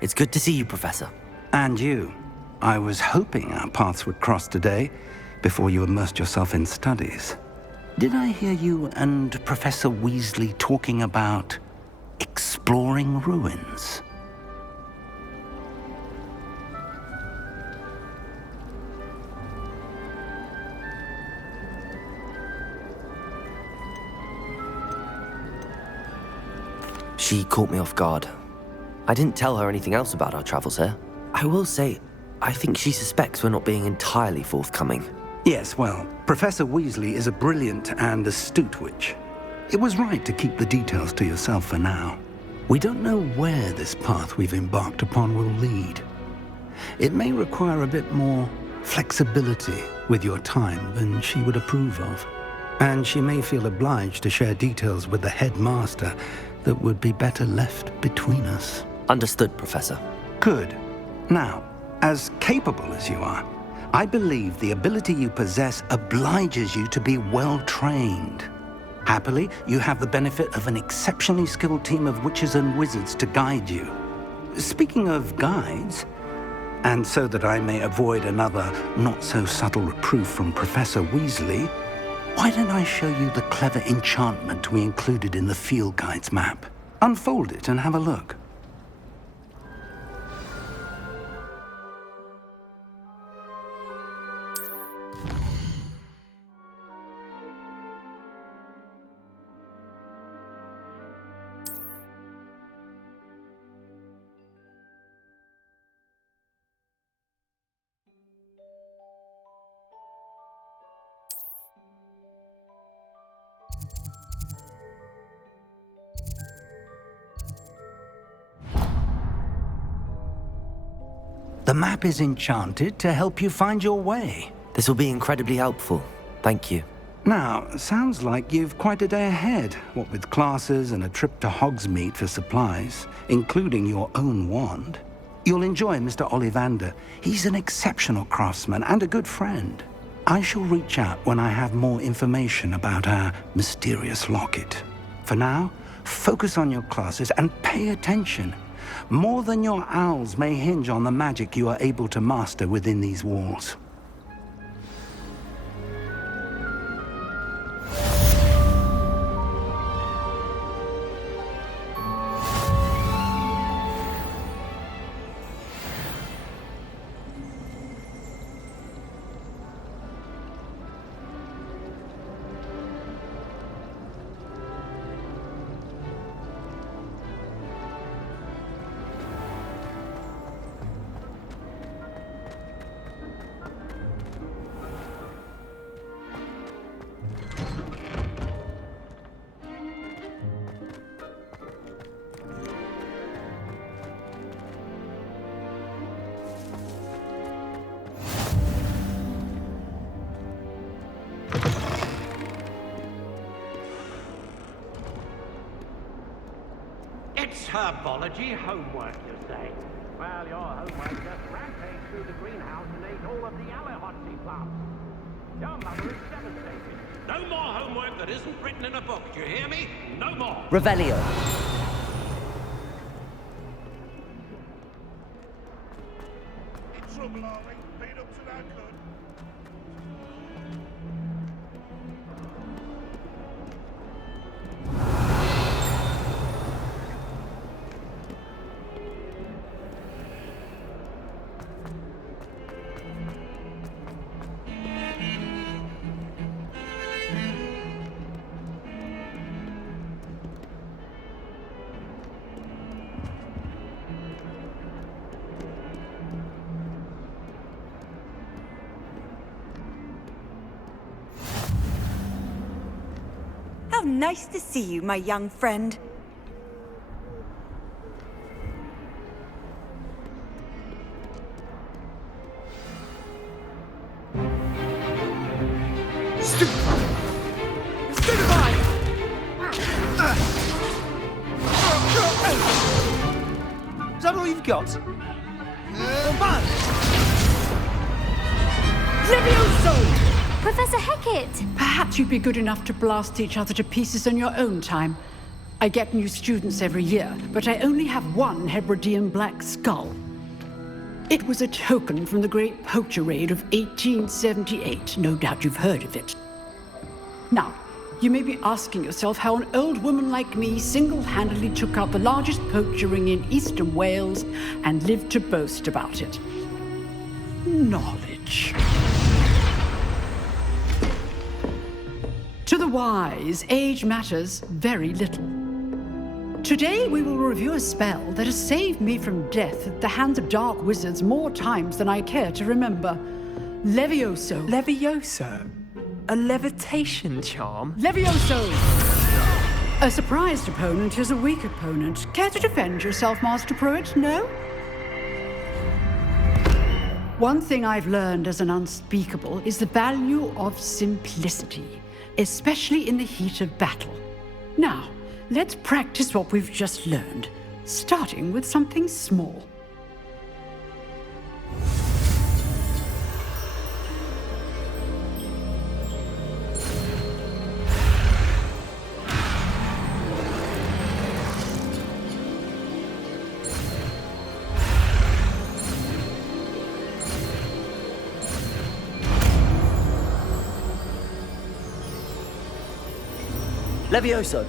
It's good to see you, Professor. And you. I was hoping our paths would cross today, before you immersed yourself in studies. Did I hear you and Professor Weasley talking about exploring ruins? She caught me off guard. I didn't tell her anything else about our travels here. I will say, I think she suspects we're not being entirely forthcoming. Yes, well, Professor Weasley is a brilliant and astute witch. It was right to keep the details to yourself for now. We don't know where this path we've embarked upon will lead. It may require a bit more flexibility with your time than she would approve of. And she may feel obliged to share details with the headmaster that would be better left between us. Understood, Professor. Good. Now, as capable as you are, I believe the ability you possess obliges you to be well-trained. Happily, you have the benefit of an exceptionally skilled team of witches and wizards to guide you. Speaking of guides, and so that I may avoid another not-so-subtle reproof from Professor Weasley, why don't I show you the clever enchantment we included in the field guide's map? Unfold it and have a look. The map is enchanted to help you find your way. This will be incredibly helpful. Thank you. Now, sounds like you've quite a day ahead, what with classes and a trip to Hogsmeade for supplies, including your own wand. You'll enjoy Mr. Ollivander. He's an exceptional craftsman and a good friend. I shall reach out when I have more information about our mysterious locket. For now, focus on your classes and pay attention. More than your owls may hinge on the magic you are able to master within these walls. It's herbology homework, you say? Well, your homework just rampaged through the greenhouse and ate all of the Allerhotsy plants. Your mother is devastated. No more homework that isn't written in a book, do you hear me? No more! Revelio. In trouble, are we? Been up to no good. How nice to see you, my young friend. Stupefy! Is that all you've got? Levioso! Professor Hecat! Perhaps you'd be good enough to blast each other to pieces in your own time. I get new students every year, but I only have one Hebridean black skull. It was a token from the Great Poacher Raid of 1878. No doubt you've heard of it. Now, you may be asking yourself how an old woman like me single-handedly took out the largest poacher ring in eastern Wales and lived to boast about it. Knowledge. To the wise, age matters very little. Today we will review a spell that has saved me from death at the hands of dark wizards more times than I care to remember. Levioso. Levioso? A levitation charm? Levioso! A surprised opponent is a weak opponent. Care to defend yourself, Master Pruitt? No? One thing I've learned as an unspeakable is the value of simplicity, especially in the heat of battle. Now, let's practice what we've just learned, starting with something small. Levioso!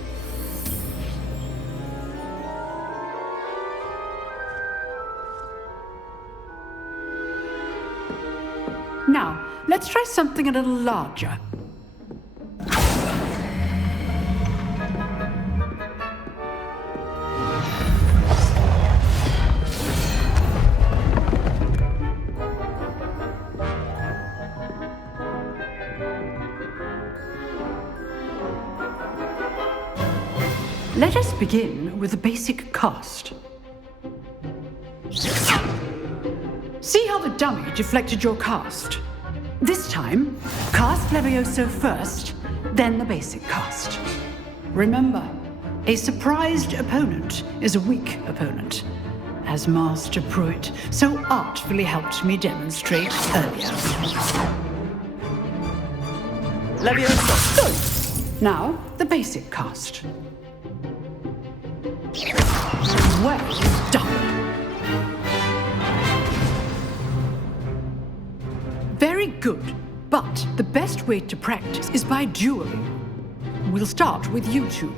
Now, let's try something a little larger. Let us begin with the basic cast. See how the dummy deflected your cast? This time, cast Levioso first, then the basic cast. Remember, a surprised opponent is a weak opponent, as Master Pruitt so artfully helped me demonstrate earlier. Levioso! Good. Now, the basic cast. Well done. Very good, but the best way to practice is by dueling. We'll start with you two.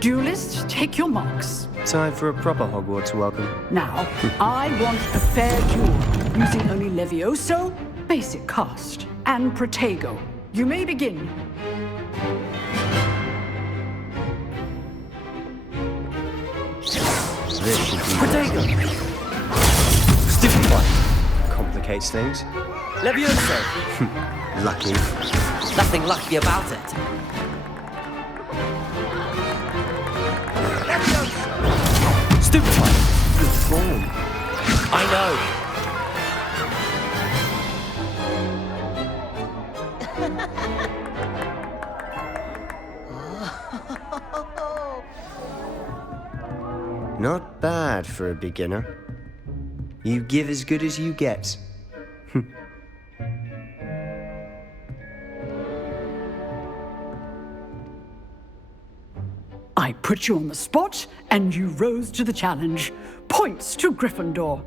Duelists, take your marks. Time for a proper Hogwarts welcome. Now, I want a fair duel, using only Levioso, basic cast, and Protego. You may begin. This should be Protego! stupid one. Complicates things. Levioso! Lucky. Nothing lucky about it. Levioso! Stupid one! Good form. I know. Not bad for a beginner. You give as good as you get. I put you on the spot, and you rose to the challenge. Points to Gryffindor.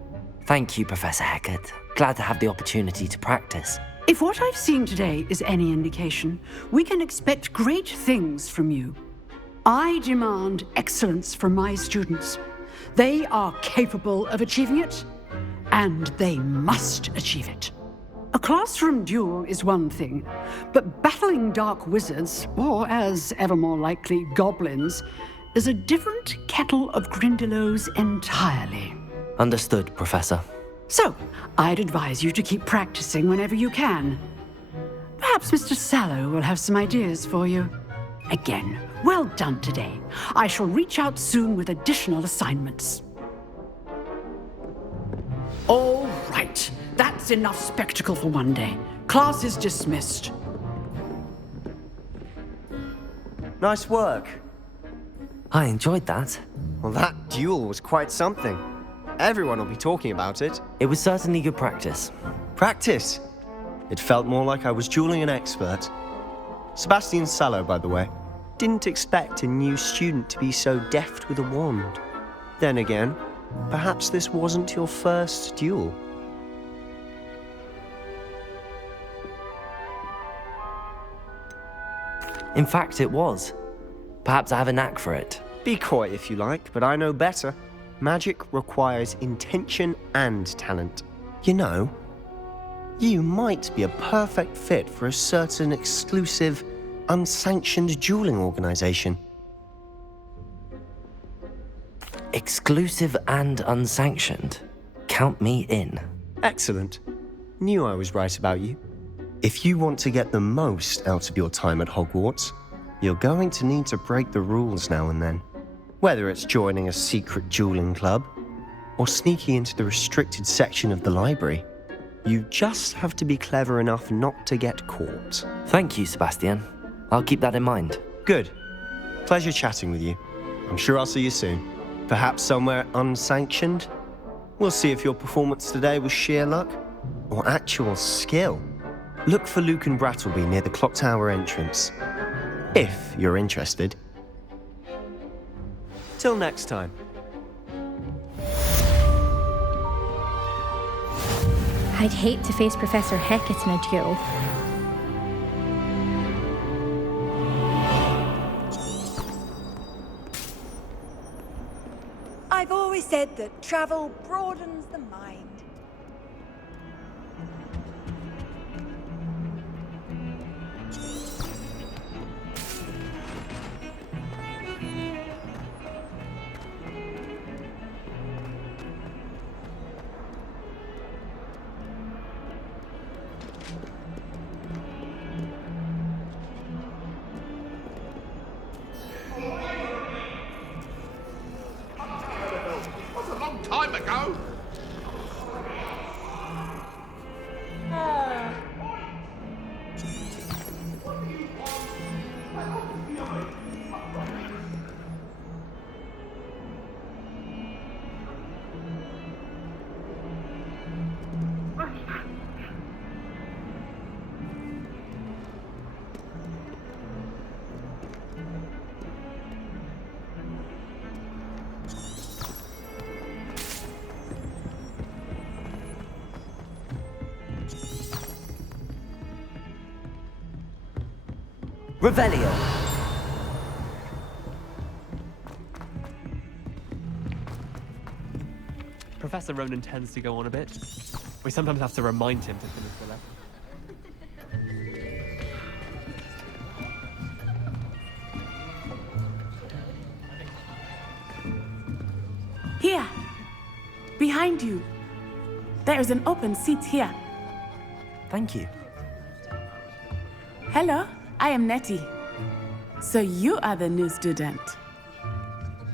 Thank you, Professor Hecat. Glad to have the opportunity to practice. If what I've seen today is any indication, we can expect great things from you. I demand excellence from my students. They are capable of achieving it, and they must achieve it. A classroom duel is one thing, but battling dark wizards, or as ever more likely, goblins, is a different kettle of Grindylows entirely. Understood, Professor. So, I'd advise you to keep practicing whenever you can. Perhaps Mr. Sallow will have some ideas for you. Again, well done today. I shall reach out soon with additional assignments. All right, that's enough spectacle for one day. Class is dismissed. Nice work. I enjoyed that. Well, that duel was quite something. Everyone will be talking about it. It was certainly good practice. Practice? It felt more like I was dueling an expert. Sebastian Sallow, by the way. Didn't expect a new student to be so deft with a wand. Then again, perhaps this wasn't your first duel. In fact, it was. Perhaps I have a knack for it. Be coy if you like, but I know better. Magic requires intention and talent. You know, you might be a perfect fit for a certain exclusive, unsanctioned dueling organization. Exclusive and unsanctioned. Count me in. Excellent. Knew I was right about you. If you want to get the most out of your time at Hogwarts, you're going to need to break the rules now and then. Whether it's joining a secret dueling club, or sneaking into the restricted section of the library, you just have to be clever enough not to get caught. Thank you, Sebastian. I'll keep that in mind. Good. Pleasure chatting with you. I'm sure I'll see you soon. Perhaps somewhere unsanctioned? We'll see if your performance today was sheer luck or actual skill. Look for Luke and Brattleby near the Clock Tower entrance, if you're interested. Till next time. I'd hate to face Professor Hecat in a duel. I've always said that travel broadens the mind. Time ago. Revelio. Professor Ronan tends to go on a bit. We sometimes have to remind him to finish the lesson. Here! Behind you! There is an open seat here. Thank you. Hello, I am Nettie. So you are the new student.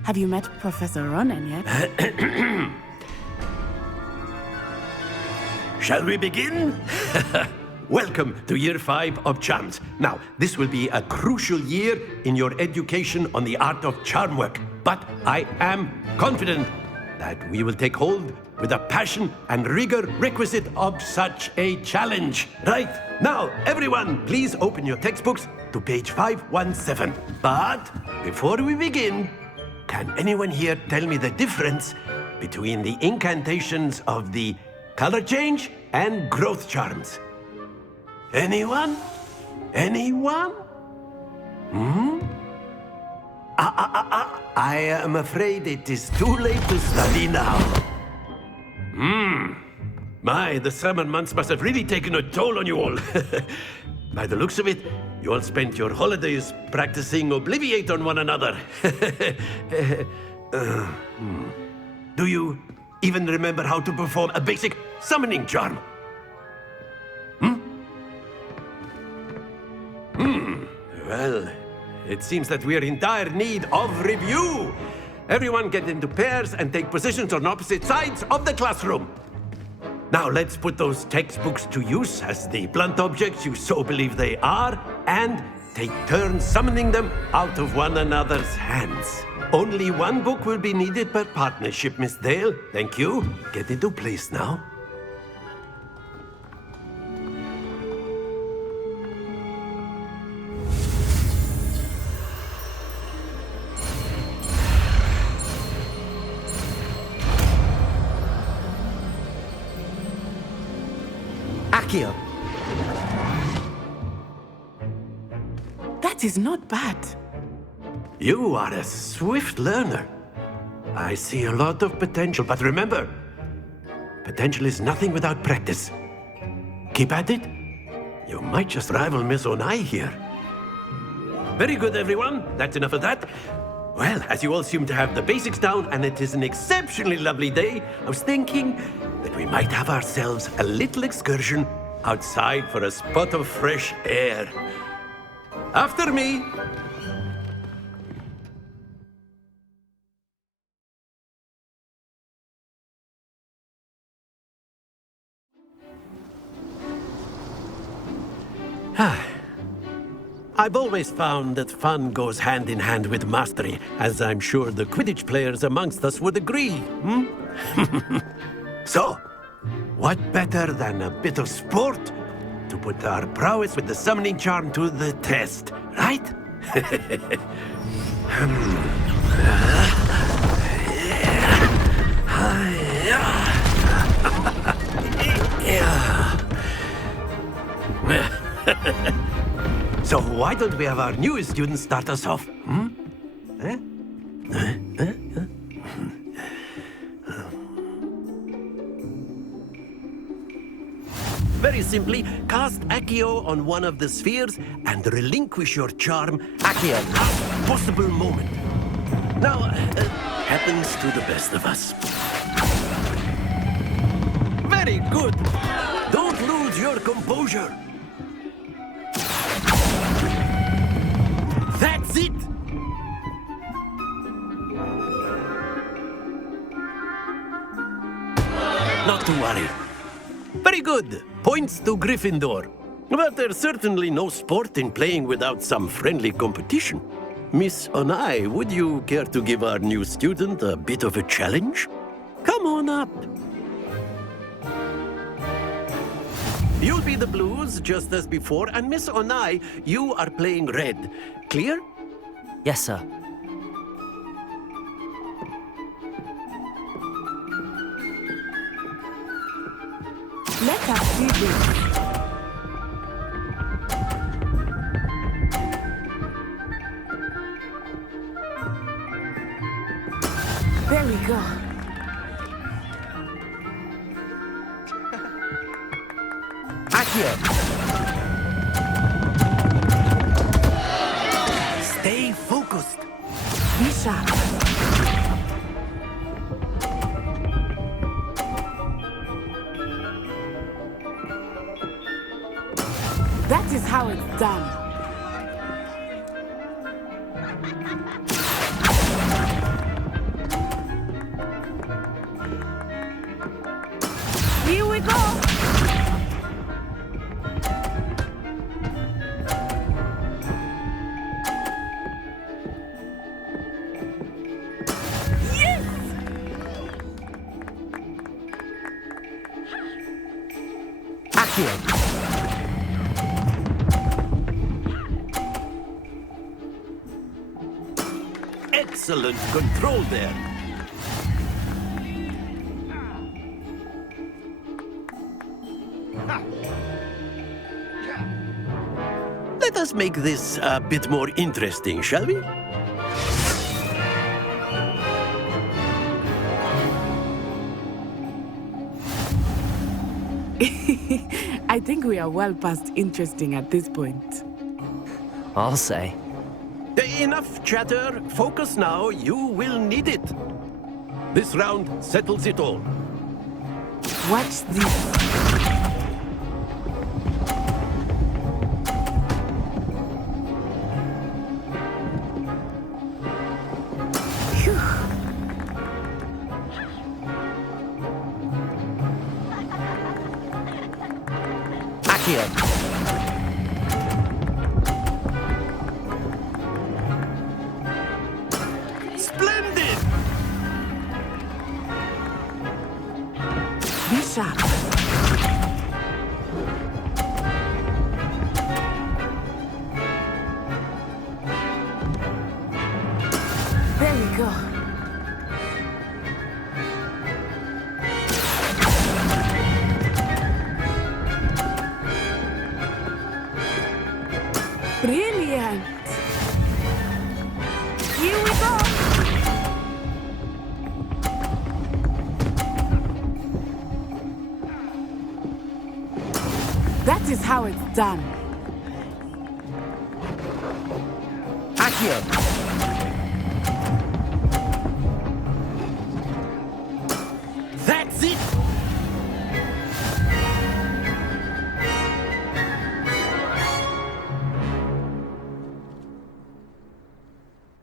Have you met Professor Ronan yet? Shall we begin? Welcome to Year 5 of Charms. Now, this will be a crucial year in your education on the art of charm work. But I am confident that we will take hold with the passion and rigor requisite of such a challenge. Right, now, everyone, please open your textbooks to page 517. But before we begin, can anyone here tell me the difference between the incantations of the color change and growth charms? Anyone? Anyone? I am afraid it is too late to study now. My, the summer months must have really taken a toll on you all. By the looks of it, you all spent your holidays practicing Obliviate on one another. Do you even remember how to perform a basic summoning charm? Well, it seems that we are in dire need of review. Everyone get into pairs and take positions on opposite sides of the classroom. Now let's put those textbooks to use as the blunt objects you so believe they are, and take turns summoning them out of one another's hands. Only one book will be needed per partnership, Miss Dale. Thank you. Get into place now. Accio! That is not bad. You are a swift learner. I see a lot of potential, but remember, potential is nothing without practice. Keep at it. You might just rival Miss Onai here. Very good, everyone. That's enough of that. Well, as you all seem to have the basics down, and it is an exceptionally lovely day, I was thinking that we might have ourselves a little excursion outside for a spot of fresh air. After me. I've always found that fun goes hand in hand with mastery, as I'm sure the Quidditch players amongst us would agree, So, what better than a bit of sport to put our prowess with the summoning charm to the test, right? So why don't we have our newest student start us off? Very simply, cast Accio on one of the spheres and relinquish your charm at the last possible moment. Now, happens to the best of us. Very good. Don't lose your composure. That's it! Not to worry. Very good. Points to Gryffindor. But there's certainly no sport in playing without some friendly competition. Miss Onai, would you care to give our new student a bit of a challenge? Come on up. You'll be the blues, just as before, and Miss Onai, you are playing red. Clear? Yes, sir. Let us see this. There we go. Accio! Stay focused. Be sharp. That is how it's done. Here we go. Yes! Accio! Excellent control there. Let us make this a bit more interesting, shall we? I think we are well past interesting at this point. I'll say. Enough chatter. Focus now. You will need it. This round settles it all. Watch this. Accio! sharp. There you go. Brilliant. Here we go. That is how it's done. Accio! That's it!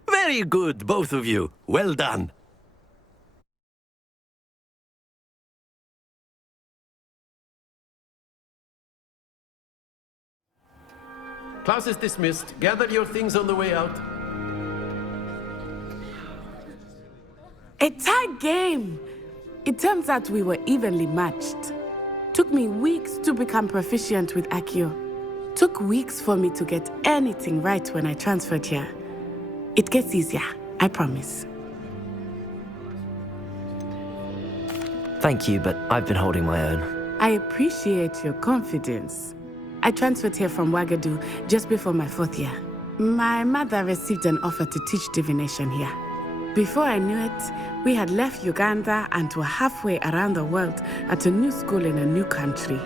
Very good, both of you. Well done. Class is dismissed. Gather your things on the way out. A tight game. It turns out we were evenly matched. Took me weeks to become proficient with Accio. Took weeks for me to get anything right when I transferred here. It gets easier, I promise. Thank you, but I've been holding my own. I appreciate your confidence. I transferred here from Wagadu just before my 4th year. My mother received an offer to teach divination here. Before I knew it, we had left Uganda and were halfway around the world at a new school in a new country.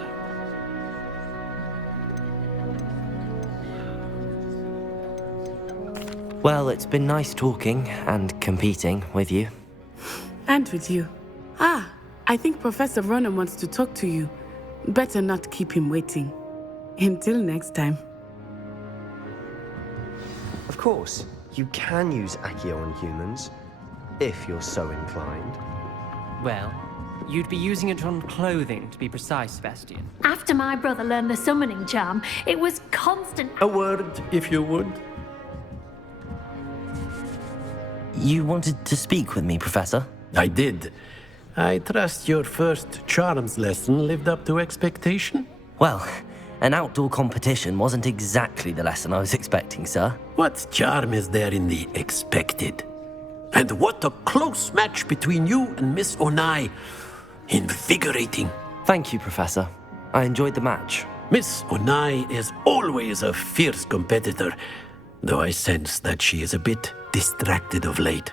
Well, it's been nice talking and competing with you. And with you. Ah, I think Professor Ronan wants to talk to you. Better not keep him waiting. Until next time. Of course, you can use Accio on humans, if you're so inclined. Well, you'd be using it on clothing, to be precise, Sebastian. After my brother learned the summoning charm, it was constant. A word, if you would. You wanted to speak with me, Professor? I did. I trust your first charms lesson lived up to expectation? Well, an outdoor competition wasn't exactly the lesson I was expecting, sir. What charm is there in the expected? And what a close match between you and Miss Onai. Invigorating. Thank you, Professor. I enjoyed the match. Miss Onai is always a fierce competitor, though I sense that she is a bit distracted of late.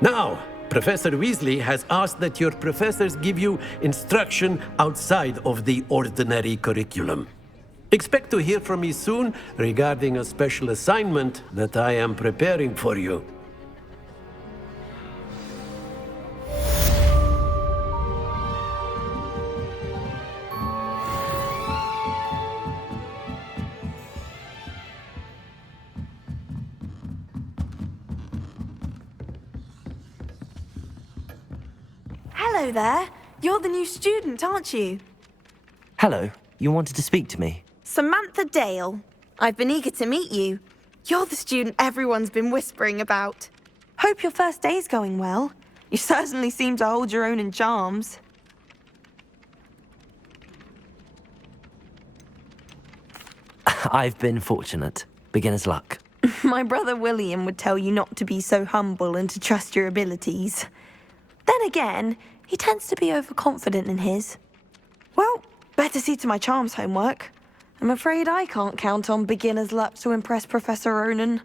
Now, Professor Weasley has asked that your professors give you instruction outside of the ordinary curriculum. Expect to hear from me soon regarding a special assignment that I am preparing for you. Hello there. You're the new student, aren't you? Hello. You wanted to speak to me? Samantha Dale. I've been eager to meet you. You're the student everyone's been whispering about. Hope your first day's going well. You certainly seem to hold your own in charms. I've been fortunate. Beginner's luck. My brother William would tell you not to be so humble and to trust your abilities. Then again, he tends to be overconfident in his. Well, better see to my charms homework. I'm afraid I can't count on beginner's luck to impress Professor Ronan.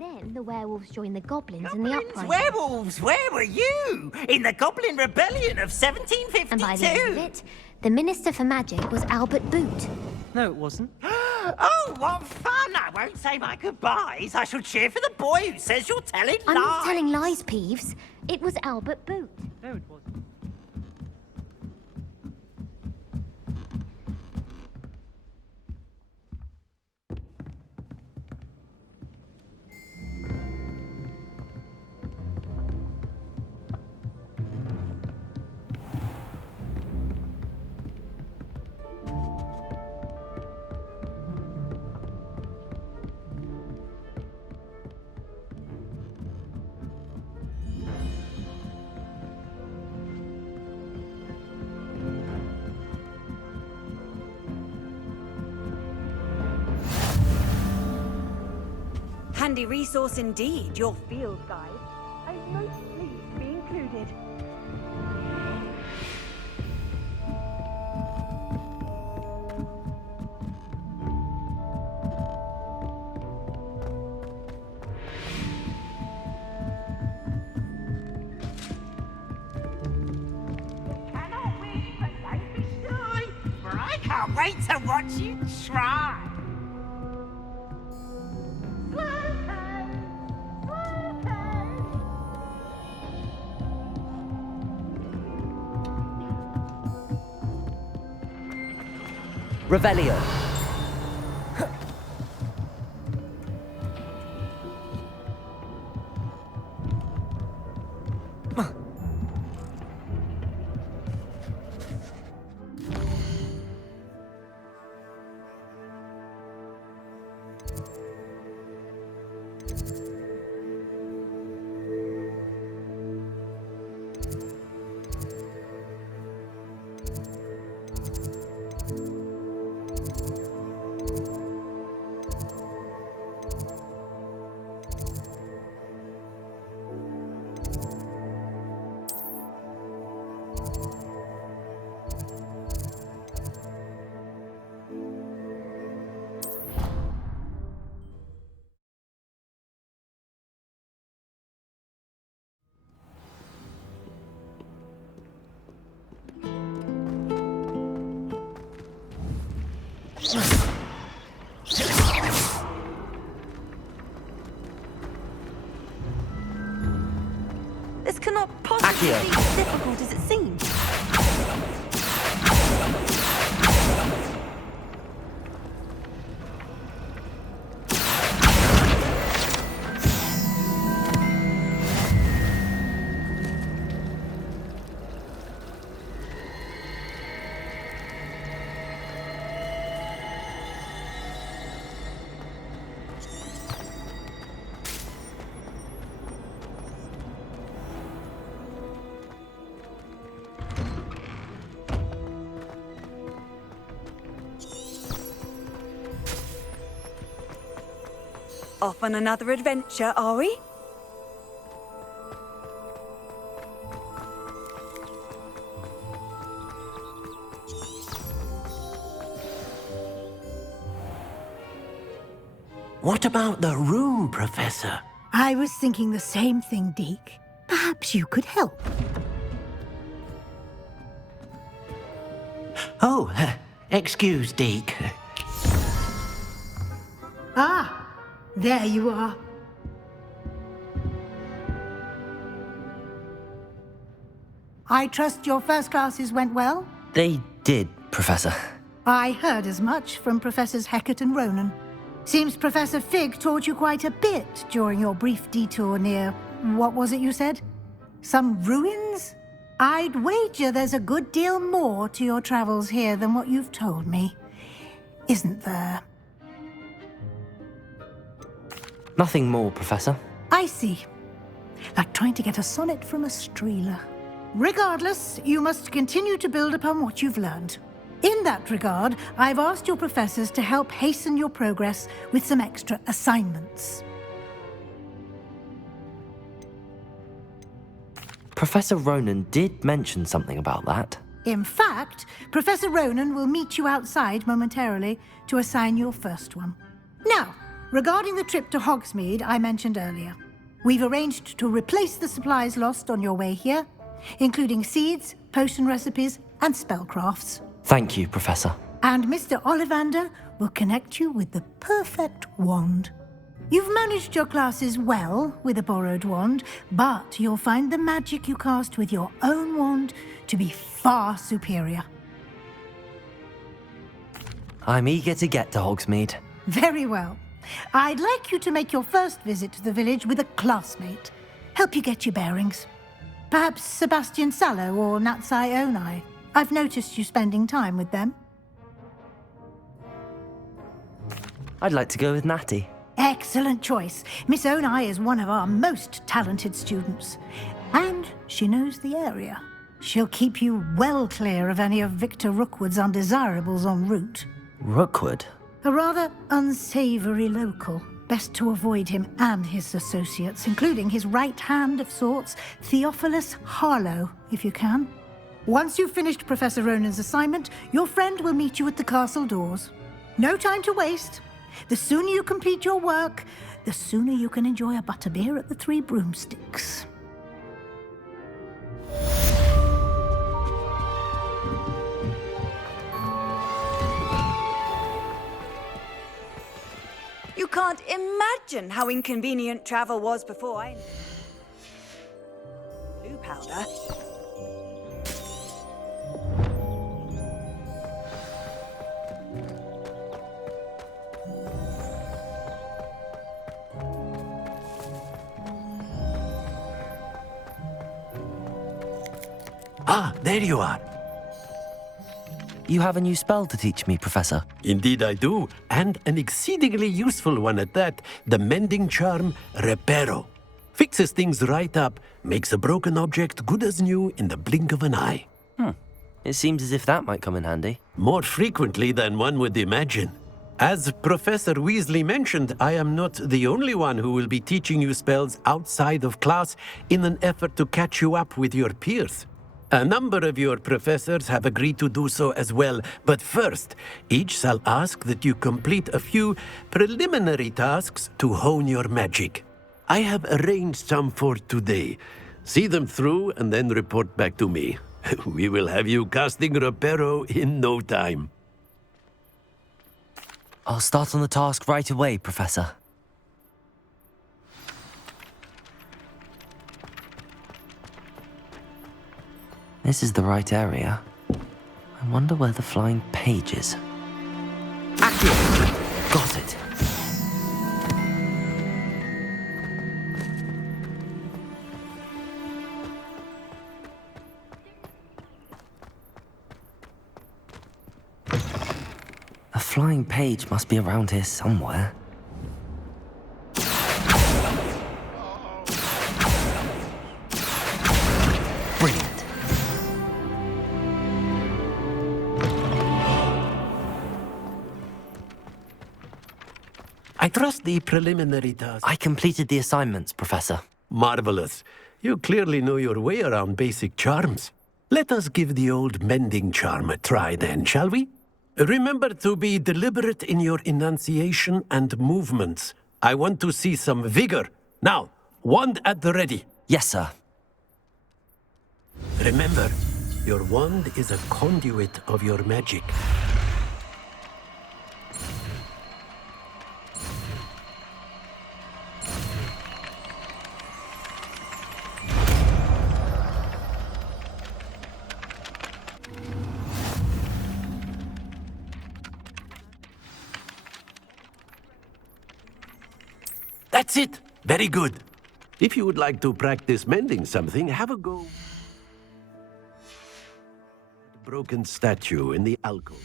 Then the werewolves joined the goblins in the uprising. Werewolves, where were you? In the Goblin Rebellion of 1752? And by the end of it, the Minister for Magic was Albert Boot. No, it wasn't. Oh, what fun! I won't say my goodbyes. I shall cheer for the boy who says you're telling lies. I'm not telling lies, Peeves. It was Albert Boot. No, it wasn't. Handy resource indeed, your field guide. I'm most pleased to be included. Cannot win, but don't be shy, for I can't wait to watch you try. Revelio. This cannot possibly be as difficult as it seems. Off on another adventure, are we? What about the room, Professor? I was thinking the same thing, Deke. Perhaps you could help. Oh, excuse, Deke. Ah, there you are. I trust your first classes went well? They did, Professor. I heard as much from Professors Hecat and Ronan. Seems Professor Fig taught you quite a bit during your brief detour near... what was it you said? Some ruins? I'd wager there's a good deal more to your travels here than what you've told me. Isn't there? Nothing more, Professor. I see. Like trying to get a sonnet from a streeler. Regardless, you must continue to build upon what you've learned. In that regard, I've asked your professors to help hasten your progress with some extra assignments. Professor Ronan did mention something about that. In fact, Professor Ronan will meet you outside momentarily to assign your first one. Now, Regarding the trip to Hogsmeade I mentioned earlier, we've arranged to replace the supplies lost on your way here, including seeds, potion recipes, and spellcrafts. Thank you, Professor. And Mr. Ollivander will connect you with the perfect wand. You've managed your classes well with a borrowed wand, but you'll find the magic you cast with your own wand to be far superior. I'm eager to get to Hogsmeade. Very well. I'd like you to make your first visit to the village with a classmate. Help you get your bearings. Perhaps Sebastian Sallow or Natsai Onai. I've noticed you spending time with them. I'd like to go with Natty. Excellent choice. Miss Onai is one of our most talented students. And she knows the area. She'll keep you well clear of any of Victor Rookwood's undesirables en route. Rookwood? A rather unsavory local. Best to avoid him and his associates, including his right hand of sorts, Theophilus Harlow, if you can. Once you've finished Professor Ronan's assignment, your friend will meet you at the castle doors. No time to waste. The sooner you complete your work, the sooner you can enjoy a butterbeer at the Three Broomsticks. You can't imagine how inconvenient travel was before I... Blue powder. Ah, there you are. You have a new spell to teach me, Professor. Indeed I do, and an exceedingly useful one at that. The mending charm, Reparo. Fixes things right up, makes a broken object good as new in the blink of an eye. It seems as if that might come in handy. More frequently than one would imagine. As Professor Weasley mentioned, I am not the only one who will be teaching you spells outside of class in an effort to catch you up with your peers. A number of your professors have agreed to do so as well, but first, each shall ask that you complete a few preliminary tasks to hone your magic. I have arranged some for today. See them through and then report back to me. We will have you casting Reparo in no time. I'll start on the task right away, Professor. This is the right area. I wonder where the flying page is. Accio! Got it. A flying page must be around here somewhere. Brilliant. I trust the preliminary task. I completed the assignments, Professor. Marvelous. You clearly know your way around basic charms. Let us give the old mending charm a try then, shall we? Remember to be deliberate in your enunciation and movements. I want to see some vigor. Now, wand at the ready. Yes, sir. Remember, your wand is a conduit of your magic. That's it! Very good. If you would like to practice mending something, have a go. Broken statue in the alcove.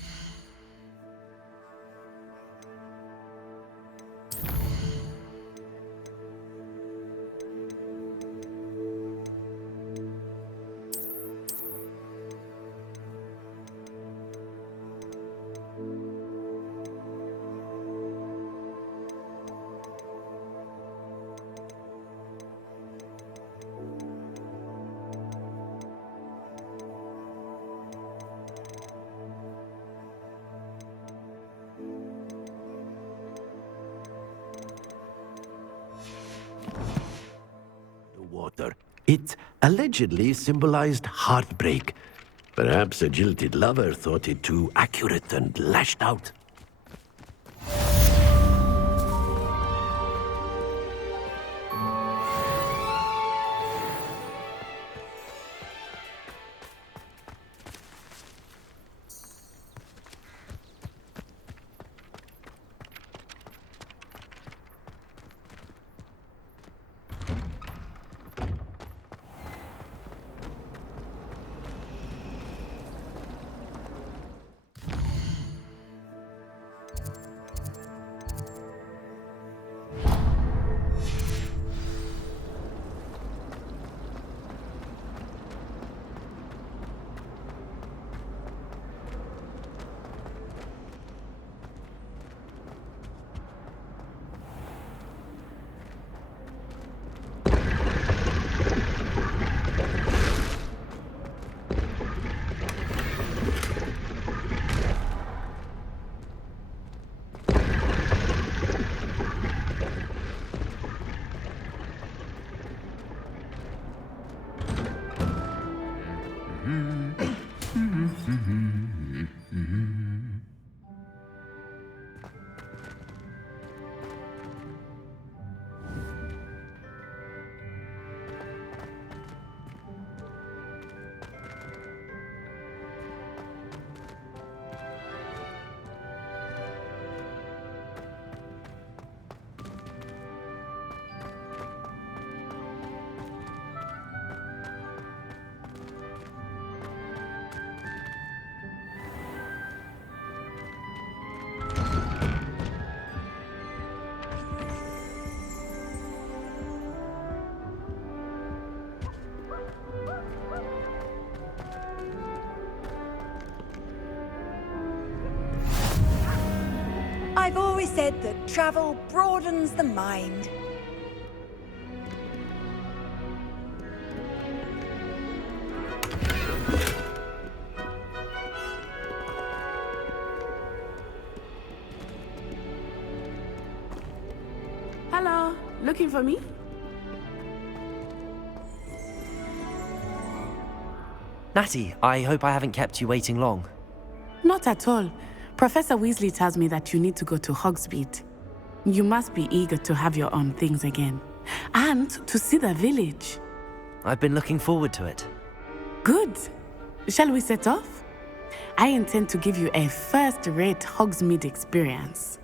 It allegedly symbolized heartbreak. Perhaps a jilted lover thought it too accurate and lashed out. I've always said that travel broadens the mind. Hello, looking for me? Natty, I hope I haven't kept you waiting long. Not at all. Professor Weasley tells me that you need to go to Hogsmeade. You must be eager to have your own things again. And to see the village. I've been looking forward to it. Good. Shall we set off? I intend to give you a first-rate Hogsmeade experience.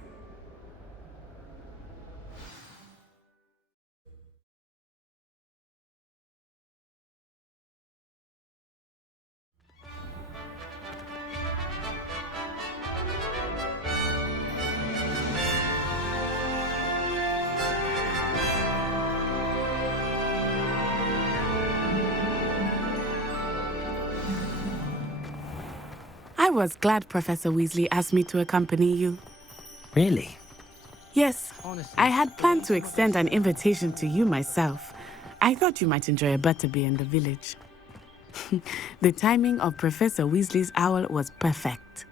I was glad Professor Weasley asked me to accompany you. Really? Yes, I had planned to extend an invitation to you myself. I thought you might enjoy a butterbeer in the village. The timing of Professor Weasley's owl was perfect.